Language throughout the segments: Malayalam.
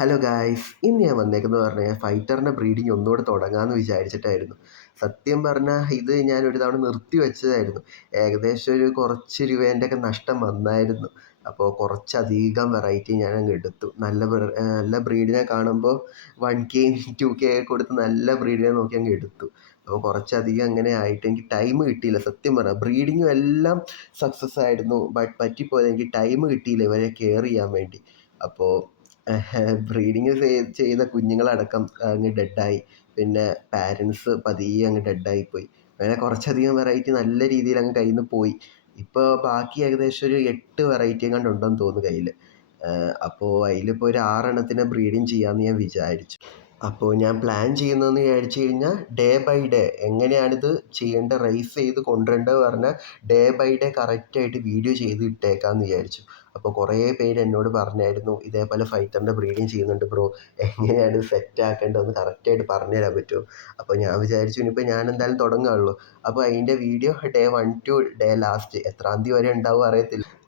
ഹലോ ഗായ്സ്, ഇന്ന് ഞാൻ വന്നേക്കുന്നത് പറഞ്ഞാൽ ഫൈറ്ററിൻ്റെ ബ്രീഡിങ് ഒന്നുകൂടെ തുടങ്ങാമെന്ന് വിചാരിച്ചിട്ടായിരുന്നു. സത്യം പറഞ്ഞാൽ ഇത് ഞാൻ ഒരു തവണ നിർത്തി വെച്ചതായിരുന്നു. ഏകദേശം ഒരു കുറച്ച് രൂപേൻ്റെയൊക്കെ നഷ്ടം വന്നായിരുന്നു. അപ്പോൾ കുറച്ചധികം വെറൈറ്റി ഞാൻ അങ്ങ് എടുത്തു. നല്ല ബ്രീഡിനെ കാണുമ്പോൾ 1K 2K കൊടുത്ത് നല്ല ബ്രീഡിനെ നോക്കി അങ്ങ് എടുത്തു. അപ്പോൾ കുറച്ചധികം അങ്ങനെ ആയിട്ട് എനിക്ക് ടൈം കിട്ടിയില്ല. സത്യം പറഞ്ഞാൽ ബ്രീഡിങ്ങും എല്ലാം സക്സസ് ആയിരുന്നു. ബട്ട് പറ്റിപ്പോയത് എനിക്ക് ടൈം കിട്ടിയില്ല ഇവരെ കെയർ ചെയ്യാൻ വേണ്ടി. അപ്പോൾ ബ്രീഡിങ് ചെയ്ത കുഞ്ഞുങ്ങളടക്കം അങ്ങ് ഡെഡായി. പിന്നെ പാരൻസ് പതിയെ അങ്ങ് ഡെഡായിപ്പോയി. അങ്ങനെ കുറച്ചധികം വെറൈറ്റി നല്ല രീതിയിൽ അങ്ങ് കയ്യിൽ നിന്ന് പോയി. ഇപ്പോൾ ബാക്കി ഏകദേശം ഒരു 8 വെറൈറ്റി എങ്ങാണ്ട് ഉണ്ടെന്ന് തോന്നുന്നു കയ്യിൽ. അപ്പോൾ അതിലിപ്പോൾ ഒരു 6 ബ്രീഡിങ് ചെയ്യാമെന്ന് ഞാൻ വിചാരിച്ചു. അപ്പോൾ ഞാൻ പ്ലാൻ ചെയ്യുന്നതെന്ന് വിചാരിച്ചു കഴിഞ്ഞാൽ ഡേ ബൈ ഡേ എങ്ങനെയാണിത് റൈസ് ചെയ്ത് കൊണ്ടുവരേണ്ടത് പറഞ്ഞാൽ ഡേ ബൈ ഡേ കറക്റ്റായിട്ട് വീഡിയോ ചെയ്ത് ഇട്ടേക്കാമെന്ന് വിചാരിച്ചു. അപ്പോൾ കുറേ പേര് എന്നോട് പറഞ്ഞായിരുന്നു, ഇതേപോലെ ഫൈറ്ററിൻ്റെ ബ്രീഡിങ് ചെയ്യുന്നുണ്ട് ബ്രോ, എങ്ങനെയാണ് സെറ്റ് ആക്കേണ്ടതെന്ന് കറക്റ്റായിട്ട് പറഞ്ഞു തരാൻ പറ്റുമോ? അപ്പോൾ ഞാൻ വിചാരിച്ചു ഇനിയിപ്പോൾ ഞാൻ എന്തായാലും തുടങ്ങുകയുള്ളൂ. അപ്പോൾ അതിൻ്റെ video day 1 to day last എത്രാം തീയതി വരെ ഉണ്ടാവും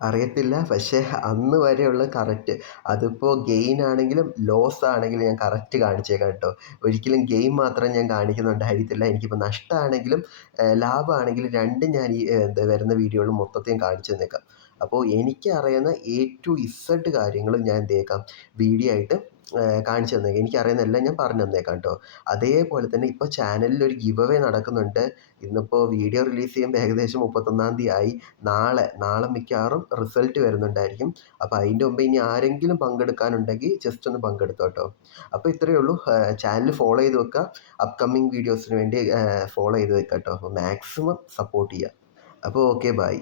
അറിയത്തില്ല. പക്ഷേ അന്ന് വരെയുള്ള കറക്റ്റ്, അതിപ്പോൾ ഗെയിൻ ആണെങ്കിലും ലോസ് ആണെങ്കിലും ഞാൻ കറക്റ്റ് കാണിച്ചേക്കാം കേട്ടോ. ഒരിക്കലും ഗെയിം മാത്രം ഞാൻ കാണിക്കുന്നുണ്ടായിരിക്കത്തില്ല. എനിക്കിപ്പോൾ നഷ്ടമാണെങ്കിലും ലാഭമാണെങ്കിലും രണ്ടും ഞാൻ ഈ വരുന്ന വീഡിയോയിൽ മൊത്തത്തിൽ കാണിച്ചു തന്നേക്കാം. അപ്പോൾ എനിക്കറിയുന്ന എ ടു ഇസഡ് കാര്യങ്ങളും ഞാൻ എന്തേക്കാം വീഡിയോ ആയിട്ട് കാണിച്ചു തന്നേക്കാം. എനിക്കറിയുന്ന എല്ലാം ഞാൻ പറഞ്ഞു തന്നേക്കാം കേട്ടോ. അതേപോലെ തന്നെ ഇപ്പോൾ ചാനലിൽ ഒരു ഗിവ് അവേ നടക്കുന്നുണ്ട്. ഇന്നിപ്പോൾ വീഡിയോ റിലീസ് ചെയ്യുമ്പോൾ ഏകദേശം 31-ാം തീയതി ആയി. നാളെ മിക്കവാറും റിസൾട്ട് വരുന്നുണ്ടായിരിക്കും. അപ്പോൾ അതിൻ്റെ മുമ്പ് ഇനി ആരെങ്കിലും പങ്കെടുക്കാനുണ്ടെങ്കിൽ ജസ്റ്റ് ഒന്ന് പങ്കെടുത്തോ കേട്ടോ. അപ്പോൾ ഇത്രയേ ഉള്ളൂ. ചാനൽ ഫോളോ ചെയ്ത് വെക്കുക. അപ്കമ്മിങ് വീഡിയോസിന് വേണ്ടി ഫോളോ ചെയ്ത് വെക്കാം കേട്ടോ. അപ്പോൾ മാക്സിമം സപ്പോർട്ട് ചെയ്യുക. അപ്പോൾ ഓക്കെ, ബൈ.